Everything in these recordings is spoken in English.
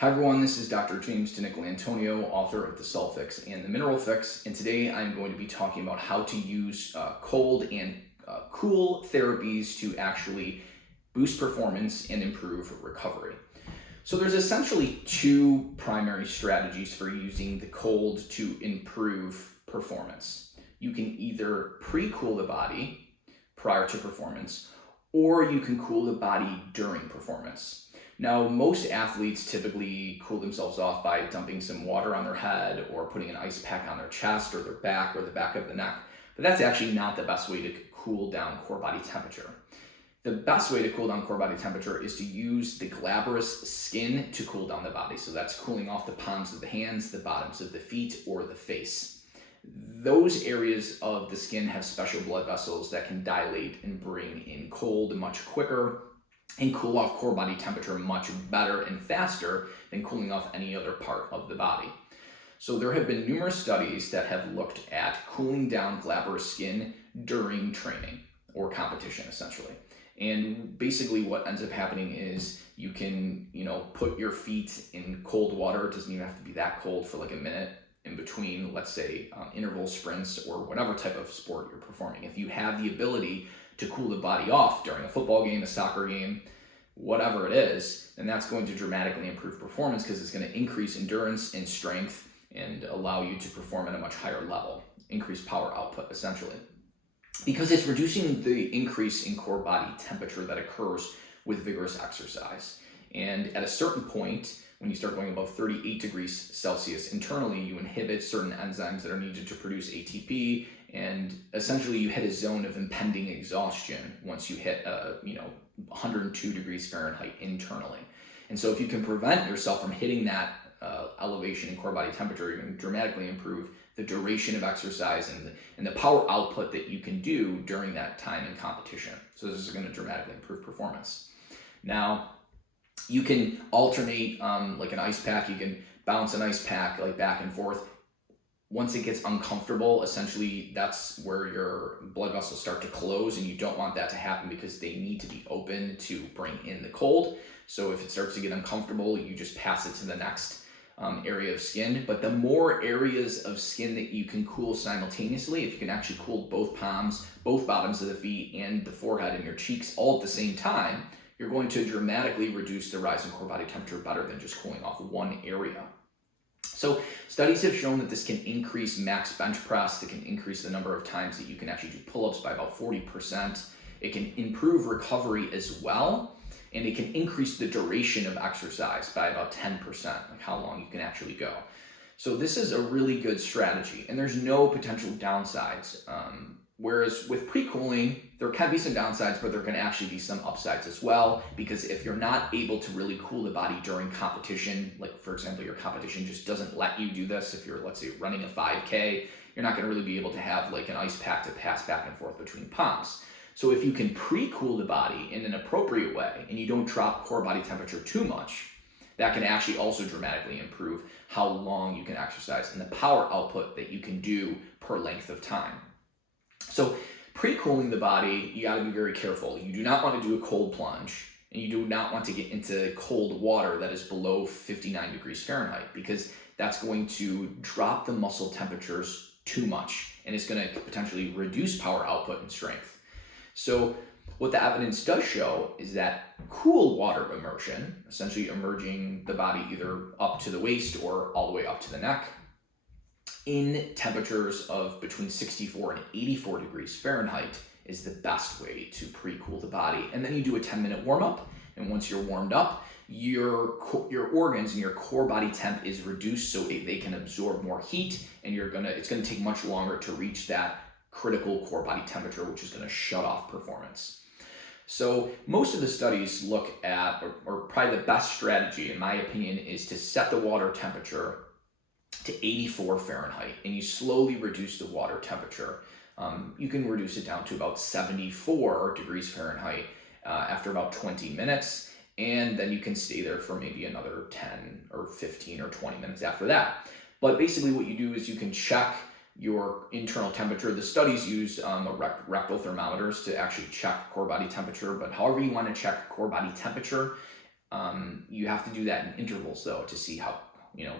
Hi everyone, this is Dr. James DiNicolantonio, author of The Cell Fix and The Mineral Fix, and today I'm going to be talking about how to use cold and cool therapies to actually boost performance and improve recovery. So there's essentially two primary strategies for using the cold to improve performance. You can either pre-cool the body prior to performance, or you can cool the body during performance. Now, most athletes typically cool themselves off by dumping some water on their head or putting an ice pack on their chest or their back or the back of the neck, but that's actually not the best way to cool down core body temperature. The best way to cool down core body temperature is to use the glabrous skin to cool down the body. So that's cooling off the palms of the hands, the bottoms of the feet, or the face. Those areas of the skin have special blood vessels that can dilate and bring in cold much quicker and cool off core body temperature much better and faster than cooling off any other part of the body. So there have been numerous studies that have looked at cooling down glabrous skin during training or competition, essentially. And basically what ends up happening is you can, put your feet in cold water. It doesn't even have to be that cold, for like a minute in between, let's say, interval sprints or whatever type of sport you're performing. If you have the ability to cool the body off during a football game, a soccer game, whatever it is, then that's going to dramatically improve performance because it's going to increase endurance and strength and allow you to perform at a much higher level, increase power output essentially. Because it's reducing the increase in core body temperature that occurs with vigorous exercise. And at a certain point, when you start going above 38 degrees Celsius internally, you inhibit certain enzymes that are needed to produce ATP, and essentially you hit a zone of impending exhaustion once you hit 102 degrees Fahrenheit internally. And so if you can prevent yourself from hitting that elevation in core body temperature, you can dramatically improve the duration of exercise and the power output that you can do during that time in competition. So this is going to dramatically improve performance. Now, you can alternate like an ice pack. You can bounce an ice pack like back and forth. Once it gets uncomfortable, essentially that's where your blood vessels start to close, and you don't want that to happen because they need to be open to bring in the cold. So if it starts to get uncomfortable, you just pass it to the next area of skin. But the more areas of skin that you can cool simultaneously, if you can actually cool both palms, both bottoms of the feet, and the forehead and your cheeks all at the same time, you're going to dramatically reduce the rise in core body temperature better than just cooling off one area. So studies have shown that this can increase max bench press. It can increase the number of times that you can actually do pull-ups by about 40%. It can improve recovery as well, and it can increase the duration of exercise by about 10%, like how long you can actually go. So this is a really good strategy, and there's no potential downsides. Whereas with pre-cooling, there can be some downsides, but there can actually be some upsides as well, because if you're not able to really cool the body during competition, like for example, your competition just doesn't let you do this. If you're, let's say, running a 5K, you're not going to really be able to have like an ice pack to pass back and forth between palms. So if you can pre-cool the body in an appropriate way and you don't drop core body temperature too much, that can actually also dramatically improve how long you can exercise and the power output that you can do per length of time. So pre-cooling the body, you got to be very careful. You do not want to do a cold plunge, and you do not want to get into cold water that is below 59 degrees Fahrenheit, because that's going to drop the muscle temperatures too much, and it's going to potentially reduce power output and strength. So what the evidence does show is that cool water immersion, essentially immerging the body either up to the waist or all the way up to the neck, in temperatures of between 64 and 84 degrees Fahrenheit is the best way to pre-cool the body. And then you do a 10-minute warm-up, and once you're warmed up, your organs and your core body temp is reduced so they can absorb more heat, and it's gonna take much longer to reach that critical core body temperature, which is gonna shut off performance. So most of the studies look at, or probably the best strategy in my opinion, is to set the water temperature to 84 Fahrenheit, and you slowly reduce the water temperature. You can reduce it down to about 74 degrees Fahrenheit after about 20 minutes, and then you can stay there for maybe another 10 or 15 or 20 minutes after that. But basically what you do is you can check your internal temperature. The studies use rectal thermometers to actually check core body temperature, but however you want to check core body temperature, You have to do that in intervals though to see how,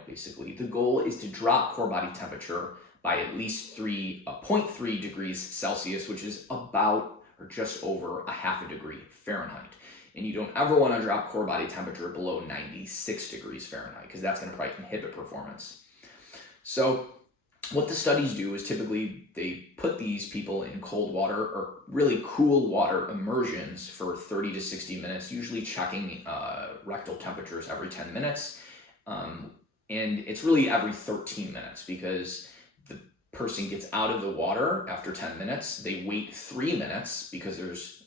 basically the goal is to drop core body temperature by at least 0.3 degrees Celsius, which is about or just over a half a degree Fahrenheit. And you don't ever want to drop core body temperature below 96 degrees Fahrenheit because that's going to probably inhibit performance. So what the studies do is typically they put these people in cold water or really cool water immersions for 30 to 60 minutes, usually checking rectal temperatures every 10 minutes. And it's really every 13 minutes because the person gets out of the water after 10 minutes. They wait 3 minutes because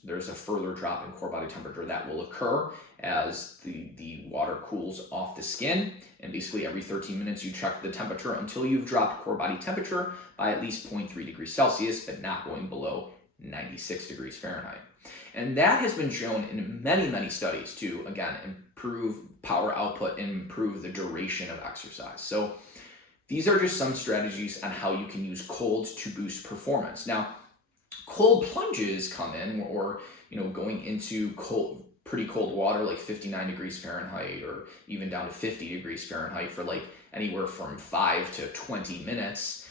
there's a further drop in core body temperature that will occur as the water cools off the skin. And basically every 13 minutes you check the temperature until you've dropped core body temperature by at least 0.3 degrees Celsius, but not going below 96 degrees Fahrenheit. And that has been shown in many, many studies to, again, improve power output and improve the duration of exercise. So these are just some strategies on how you can use cold to boost performance. Now, cold plunges come in, or going into pretty cold water like 59 degrees Fahrenheit or even down to 50 degrees Fahrenheit for like anywhere from 5 to 20 minutes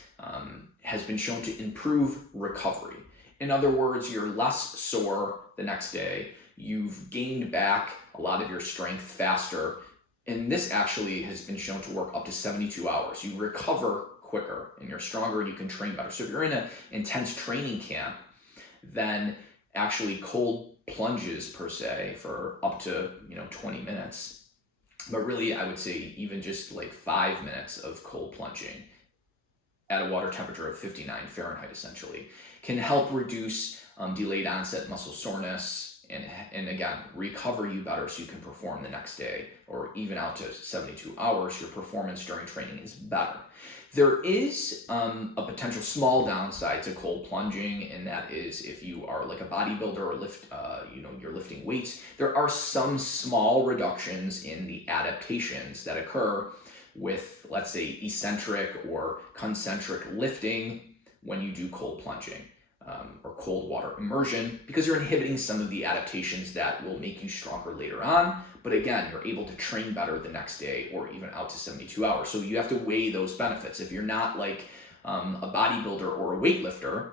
has been shown to improve recovery. In other words, you're less sore the next day, you've gained back a lot of your strength faster, and this actually has been shown to work up to 72 hours. You recover quicker and you're stronger and you can train better. So if you're in an intense training camp, then actually cold plunges per se for up to 20 minutes, but really I would say even just like 5 minutes of cold plunging at a water temperature of 59 Fahrenheit essentially can help reduce delayed onset muscle soreness and again recover you better so you can perform the next day, or even out to 72 hours your performance during training is better. There is a potential small downside to cold plunging, and that is if you are like a bodybuilder or you're lifting weights, there are some small reductions in the adaptations that occur with, let's say, eccentric or concentric lifting when you do cold plunging or cold water immersion, because you're inhibiting some of the adaptations that will make you stronger later on. But again, you're able to train better the next day or even out to 72 hours. So you have to weigh those benefits. If you're not like a bodybuilder or a weightlifter,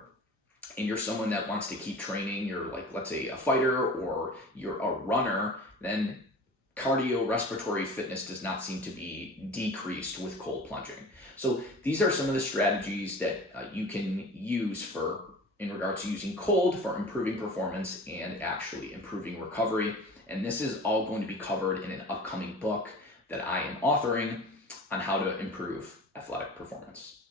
and you're someone that wants to keep training, you're like, let's say, a fighter or you're a runner, then cardiorespiratory fitness does not seem to be decreased with cold plunging. So these are some of the strategies that you can use in regard to using cold for improving performance and actually improving recovery. And this is all going to be covered in an upcoming book that I am authoring on how to improve athletic performance.